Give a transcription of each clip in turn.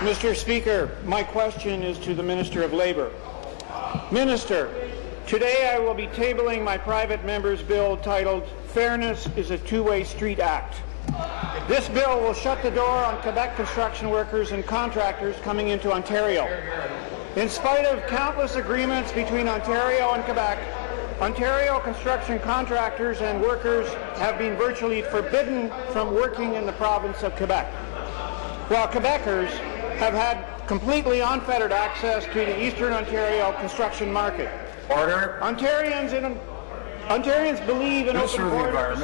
Mr. Speaker, my question is to the Minister of Labour. Minister, today I will be tabling my private member's bill titled Fairness is a Two-Way Street Act. This bill will shut the door on Quebec construction workers and contractors coming into Ontario. In spite of countless agreements between Ontario and Quebec, Ontario construction contractors and workers have been virtually forbidden from working in the province of Quebec, while Quebecers have had completely unfettered access to the Eastern Ontario construction market. Order. Ontarians believe in open borders,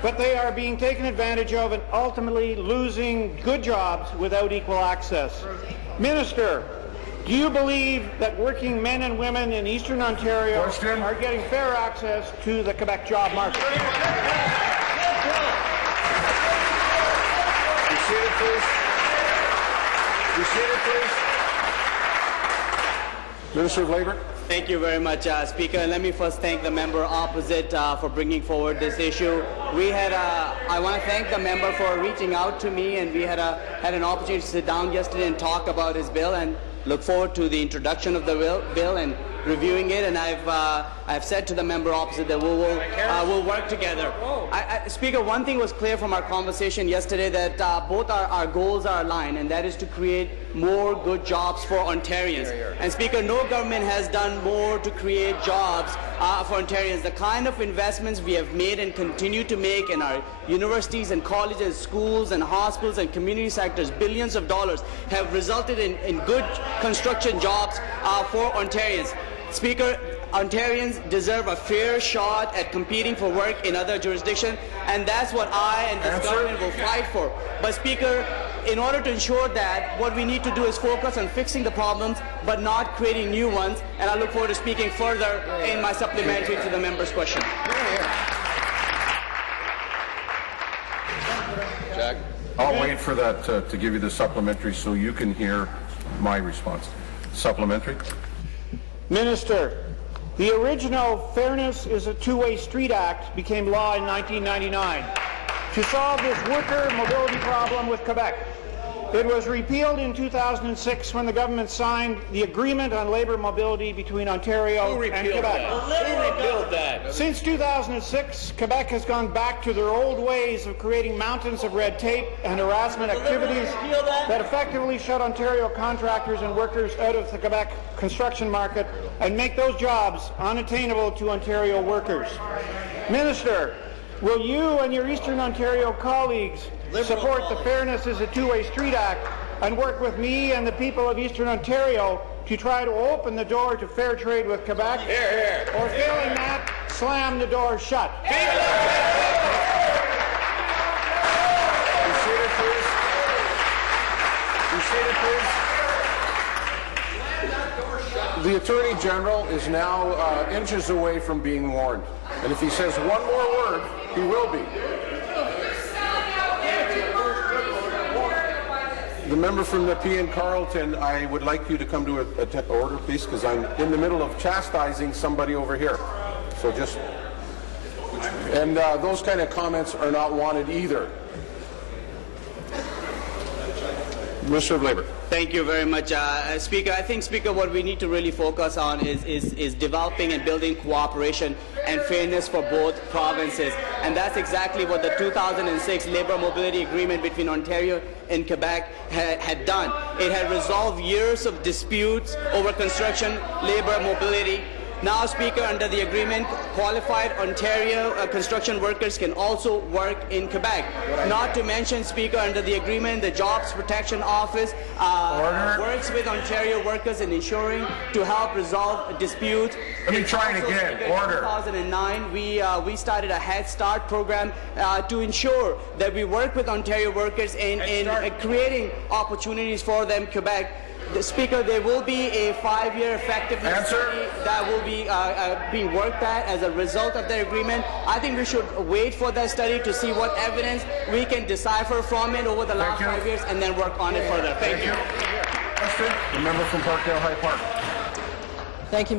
but they are being taken advantage of and ultimately losing good jobs without equal access. Minister, do you believe that working men and women in Eastern Ontario are getting fair access to the Quebec job market? Be seated, please. Be seated, please. Minister of Labour. Thank you very much, Speaker. Let me first thank the member opposite for bringing forward this issue. I want to thank the member for reaching out to me, and we had an opportunity to sit down yesterday and talk about his bill, and look forward to the introduction of the bill and reviewing it. And I've said to the member opposite that we'll work together. Speaker, one thing was clear from our conversation yesterday, that both our goals are aligned, and that is to create more good jobs for Ontarians. And Speaker, no government has done more to create jobs for Ontarians. The kind of investments we have made and continue to make in our universities and colleges, schools and hospitals and community sectors, billions of dollars, have resulted in good construction jobs for Ontarians. Speaker, Ontarians deserve a fair shot at competing for work in other jurisdictions, and that's what I and this government will fight for. But Speaker, in order to ensure that, what we need to do is focus on fixing the problems but not creating new ones, and I look forward to speaking further in my supplementary to the member's question. Jack. I'll wait for that to give you the supplementary so you can hear my response. Supplementary. Minister, the original Fairness is a Two-Way Street Act became law in 1999 to solve this worker mobility problem with Quebec. It was repealed in 2006 when the government signed the Agreement on Labour Mobility between Ontario and Quebec. Who repealed that? Since 2006, Quebec has gone back to their old ways of creating mountains of red tape and harassment activities that effectively shut Ontario contractors and workers out of the Quebec construction market and make those jobs unattainable to Ontario workers. Minister, will you and your Eastern Ontario colleagues support the Fairness is a Two-Way Street Act and work with me and the people of Eastern Ontario to try to open the door to fair trade with Quebec? Or failing that, slam the door shut? Be seated, please. Be seated, please. The Attorney General is now inches away from being warned. And if he says one more word, he will be. The member from Nepean Carleton, I would like you to come to order, please, because I'm in the middle of chastising somebody over here. So just... And those kind of comments are not wanted either. Minister of Labour. Thank you very much, Speaker. I think, Speaker, what we need to really focus on is developing and building cooperation and fairness for both provinces. And that's exactly what the 2006 Labour Mobility Agreement between Ontario and Quebec had done. It had resolved years of disputes over construction labor mobility. Now, Speaker, under the agreement, qualified Ontario construction workers can also work in Quebec. Not to mention, Speaker, under the agreement, the Jobs Protection Office works with Ontario workers in ensuring to help resolve disputes. Let me try it again. Order. In 2009, we started a Head Start program to ensure that we work with Ontario workers in creating opportunities for them, Quebec. Speaker, there will be a 5-year effectiveness study that will be being worked at as a result of the agreement. I think we should wait for that study to see what evidence we can decipher from it over the last 5 years and then work on it further. Thank you. The member from Parkdale High Park. Thank you.